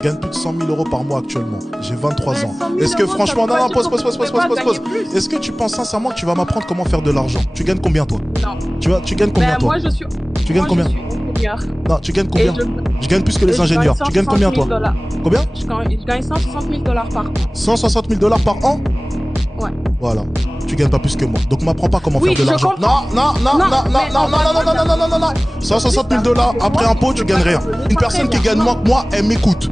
Je gagne plus de 100 000 euros par mois actuellement. J'ai 23 ans. 100 000 Est-ce que euros, franchement... ça Non, veut pause. pas dire qu'on peut pas gagner plus. Est-ce que tu penses sincèrement que tu vas m'apprendre comment faire de l'argent? Tu gagnes combien toi? Non. Tu gagnes combien toi? Moi je suis... Tu gagnes combien? Je suis ingénieur. Non, tu gagnes combien? Je gagne plus que les je ingénieurs. gagne Tu gagnes combien toi? $160 000. Combien? Je gagne $160 000 par an. 160 000 $ par an? Ouais. Voilà. Tu gagnes pas plus que moi. Donc m'apprends pas comment Oui, faire de l'argent. comprends. Non. 160 000 $ après impôt, tu gagnes rien. Une personne qui gagne moins que moi, elle m'écoute.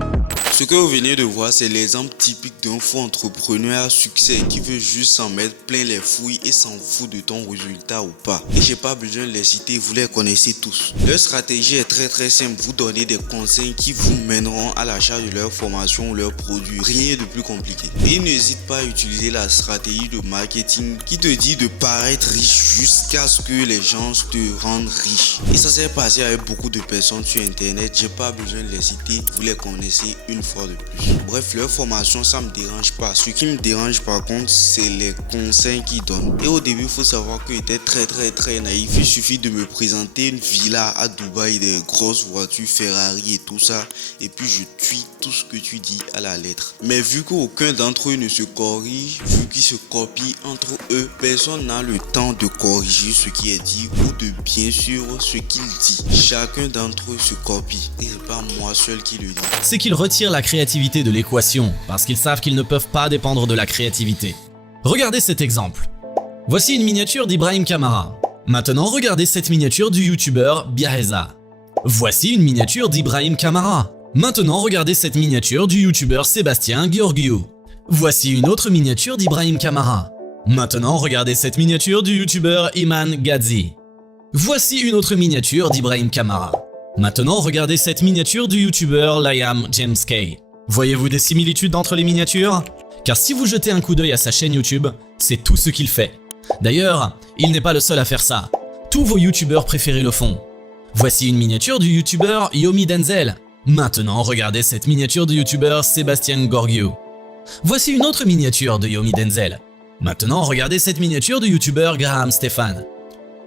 Ce que vous venez de voir, c'est l'exemple typique d'un faux entrepreneur à succès qui veut juste s'en mettre plein les fouilles et s'en fout de ton résultat ou pas. Et j'ai pas besoin de les citer, vous les connaissez tous. Leur stratégie est très simple, vous donner des conseils qui vous mèneront à l'achat de leur formation ou leurs produits. Rien de plus compliqué. Et n'hésite pas à utiliser la stratégie de marketing qui te dit de paraître riche jusqu'à ce que les gens te rendent riche. Et ça s'est passé avec beaucoup de personnes sur internet, j'ai pas besoin de les citer, vous les connaissez une fois de plus. Bref, leur formation, ça me dérange pas. Ce qui me dérange par contre, c'est les conseils qu'ils donnent. Et au début, il faut savoir que j'étais très naïf. Il suffit de me présenter une villa à Dubaï, des grosses voitures Ferrari et tout ça, et puis je tue tout ce que tu dis à la lettre. Mais vu qu'aucun d'entre eux ne se corrige, vu qu'ils se copient entre eux, personne n'a le temps de corriger ce qui est dit ou de bien sûr ce qu'il dit. Chacun d'entre eux se copie et c'est pas moi seul qui le dis. C'est qu'ils retirent la créativité de l'équation parce qu'ils savent qu'ils ne peuvent pas dépendre de la créativité. Regardez cet exemple. Voici une miniature d'Ibrahim Kamara. Maintenant, regardez cette miniature du youtubeur Biareza. Voici une miniature d'Ibrahim Kamara. Maintenant, regardez cette miniature du youtubeur Sébastien Georgiou. Voici une autre miniature d'Ibrahim Kamara. Maintenant, regardez cette miniature du youtubeur Iman Gadzi. Voici une autre miniature d'Ibrahim Kamara. Maintenant, regardez cette miniature du youtubeur Liam James Kay. Voyez-vous des similitudes entre les miniatures? Car si vous jetez un coup d'œil à sa chaîne YouTube, c'est tout ce qu'il fait. D'ailleurs, il n'est pas le seul à faire ça. Tous vos youtubeurs préférés le font. Voici une miniature du youtubeur Yomi Denzel. Maintenant, regardez cette miniature du youtubeur Sébastien Georgiou. Voici une autre miniature de Yomi Denzel. Maintenant, regardez cette miniature du youtubeur Graham Stefan.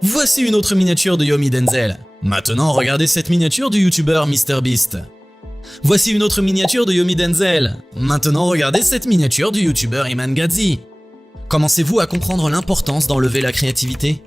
Voici une autre miniature de Yomi Denzel. Maintenant, regardez cette miniature du youtubeur MrBeast. Voici une autre miniature de Yomi Denzel. Maintenant, regardez cette miniature du youtubeur Iman Gadzi. Commencez-vous à comprendre l'importance d'enlever la créativité?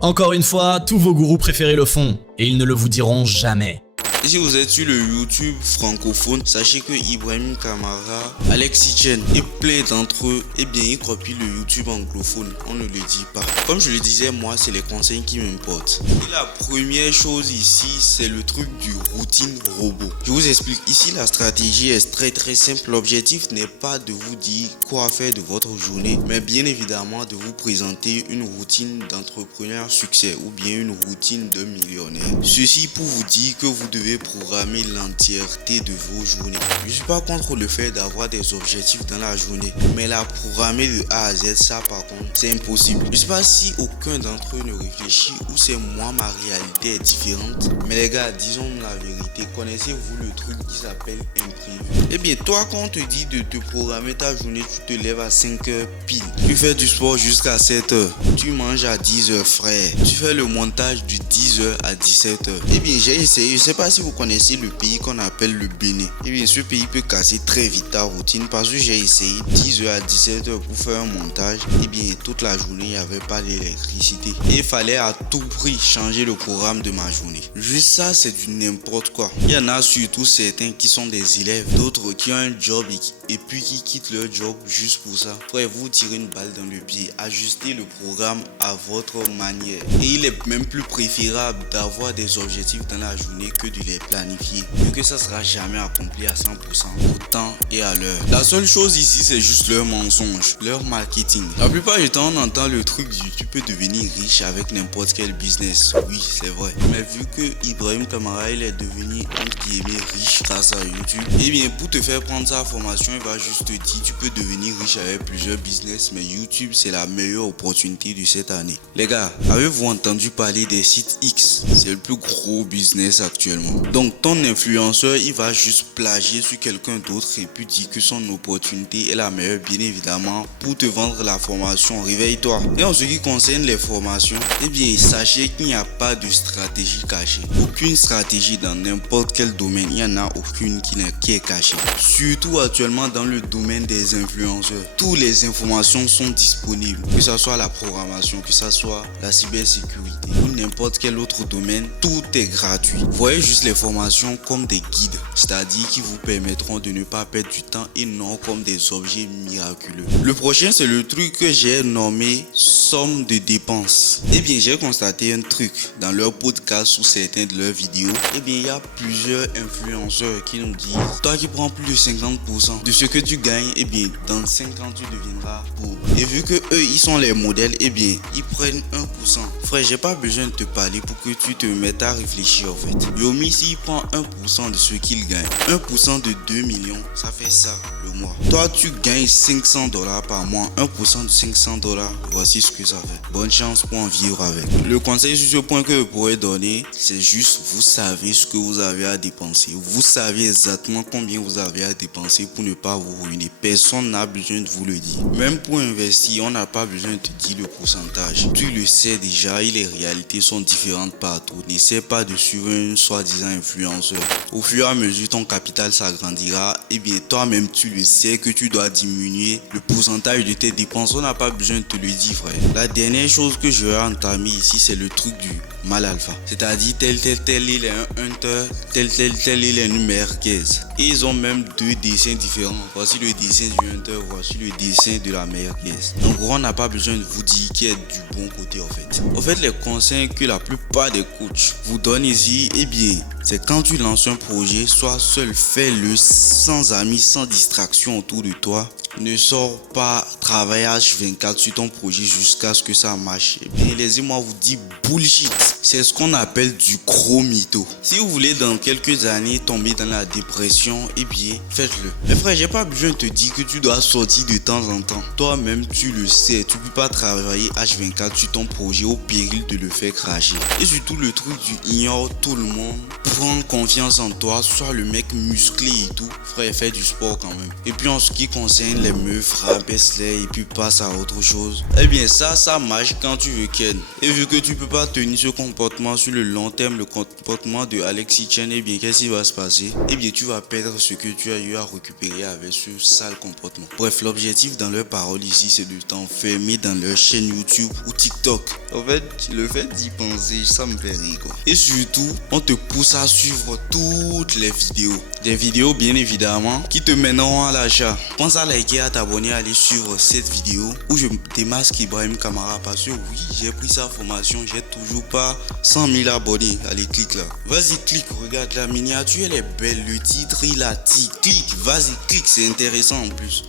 Encore une fois, tous vos gourous préférés le font, et ils ne le vous diront jamais. Et si vous êtes sur le YouTube francophone, sachez que Ibrahim Kamara, Alexis Chen et plein d'entre eux, eh bien, ils copient le YouTube anglophone. On ne le dit pas. Comme je le disais, moi, c'est les conseils qui m'importent. Et la première chose ici, c'est le truc du routine robot. Je vous explique. Ici, la stratégie est très simple. L'objectif n'est pas de vous dire quoi faire de votre journée, mais bien évidemment de vous présenter une routine d'entrepreneur succès ou bien une routine de millionnaire. Ceci pour vous dire que vous devez programmer l'entièreté de vos journées. Je suis pas contre le fait d'avoir des objectifs dans la journée, mais la programmer de A à Z, ça par contre, c'est impossible. Je sais pas si aucun d'entre eux ne réfléchit ou c'est moi, ma réalité est différente. Mais les gars, disons la vérité, connaissez-vous le truc qui s'appelle imprévu? Eh bien, toi, quand on te dit de te programmer ta journée, tu te lèves à 5 heures pile. Tu fais du sport jusqu'à 7 heures. Tu manges à 10 heures, frère. Tu fais le montage du 10 heures à 17 heures. Eh bien, j'ai essayé. Je sais pas si vous connaissez le pays qu'on appelle le Bénin. Eh bien, ce pays peut casser très vite ta routine parce que j'ai essayé 10 heures à 17 heures pour faire un montage. Eh bien, toute la journée, il n'y avait pas d'électricité. Et il fallait à tout prix changer le programme de ma journée. Juste ça, c'est du n'importe quoi. Il y en a surtout certains qui sont des élèves, d'autres qui ont un job et puis qui quittent leur job juste pour ça. Frère, vous tirez une balle dans le pied. Ajustez le programme à votre manière. Et il est même plus préférable d'avoir des objectifs dans la journée que de les planifier, vu que ça sera jamais accompli à 100% au temps et à l'heure. La seule chose ici, c'est juste leur mensonge, leur marketing. La plupart du temps, on entend le truc du tu peux devenir riche avec n'importe quel business. Oui, c'est vrai. Mais vu que Ibrahim Kamara, il est devenu entre guillemets riche grâce à YouTube, eh bien, pour te faire prendre sa formation, il va juste te dire tu peux devenir riche avec plusieurs business, mais YouTube, c'est la meilleure opportunité de cette année. Les gars, avez-vous entendu parler des sites X? C'est le plus gros business actuellement. plateforme. Donc ton influenceur, il va juste plagier sur quelqu'un d'autre et puis dire que son opportunité est la meilleure, bien évidemment, pour te vendre la formation. Réveille-toi. Et en ce qui concerne les formations, eh bien, sachez qu'il n'y a pas de stratégie cachée. Aucune stratégie dans n'importe quel domaine, il n'y en a aucune qui est cachée. Surtout actuellement dans le domaine des influenceurs. Toutes les informations sont disponibles, que ce soit la programmation, que ce soit la cybersécurité ou n'importe quel autre domaine, tout est gratuit. Voyez juste les formations comme des guides, c'est-à-dire qui vous permettront de ne pas perdre du temps et non comme des objets miraculeux. Le prochain, c'est le truc que j'ai nommé somme de dépenses. Eh bien, j'ai constaté un truc dans leur podcast ou certains de leurs vidéos. Eh bien, il y a plusieurs influenceurs qui nous disent, toi qui prends plus de 50% de ce que tu gagnes, eh bien, dans 5 ans, tu deviendras pauvre. Et vu que eux, ils sont les modèles, eh bien, ils prennent 1%. Frère, j'ai pas besoin de te parler pour que tu te mettes à réfléchir en fait. Yomi, s'il prend 1% de ce qu'il gagne, 1% de 2 millions, ça fait ça le mois. Toi, tu gagnes $500 par mois, 1% de $500, voici ce que ça fait. Bonne chance pour en vivre avec. Le conseil sur ce point que je pourrais donner, c'est juste, vous savez ce que vous avez à dépenser. Vous savez exactement combien vous avez à dépenser pour ne pas vous ruiner. Personne n'a besoin de vous le dire. Même pour investir, on n'a pas besoin de te dire le pourcentage. Tu le sais déjà et les réalités sont différentes partout. N'essaie pas de suivre un soi-disant influenceur. Au fur et à mesure, ton capital s'agrandira. Et bien, toi-même, tu le sais que tu dois diminuer le pourcentage de tes dépenses. On n'a pas besoin de te le dire, frère. La dernière chose que je vais entamer ici, c'est le truc du mal alpha. C'est-à-dire, tel il est un hunter, tel il est une merguez. Et ils ont même deux dessins différents. Voici le dessin du hunter, voici le dessin de la merguez. Donc, on n'a pas besoin de vous dire qui est du bon côté, en fait. En fait, les conseils que la plupart des coachs vous donnent ici, eh bien, c'est quand tu lances un projet, sois seul, fais-le sans amis, sans distraction autour de toi. Ne sors pas travailler H24 sur ton projet jusqu'à ce que ça marche. Et bien, laissez-moi vous dire bullshit. C'est ce qu'on appelle du gros mytho. Si vous voulez dans quelques années tomber dans la dépression, eh bien, faites-le. Mais frère, j'ai pas besoin de te dire que tu dois sortir de temps en temps. Toi-même, tu le sais. Tu peux pas travailler H24 sur ton projet au péril de le faire cracher. Et surtout, le truc du ignore tout le monde. Prends confiance en toi. Sois le mec musclé et tout. Frère, fais du sport quand même. Et puis, en ce qui concerne les meufs, rabaisse-les et puis passe à autre chose. Eh bien, ça marche quand tu veux ken. Et vu que tu peux pas tenir ce comportement sur le long terme, le comportement de Alexis Chen, eh bien, qu'est-ce qui va se passer? Eh bien, tu vas perdre ce que tu as eu à récupérer avec ce sale comportement. Bref, l'objectif dans leurs paroles ici, c'est de t'enfermer dans leur chaîne YouTube ou TikTok. En fait, le fait d'y penser, ça me fait rire, quoi. Et surtout, on te pousse à suivre toutes les vidéos. Des vidéos, bien évidemment, qui te mèneront à l'achat. Pense à liker, à t'abonner, à aller suivre cette vidéo où je démasque Ibrahim Kamara parce que oui, j'ai pris sa formation, j'ai toujours pas 100 000 abonnés. Allez, clique là. Vas-y, clique, regarde la miniature, elle est belle, le titre, il a dit, clique, vas-y, clique, c'est intéressant en plus.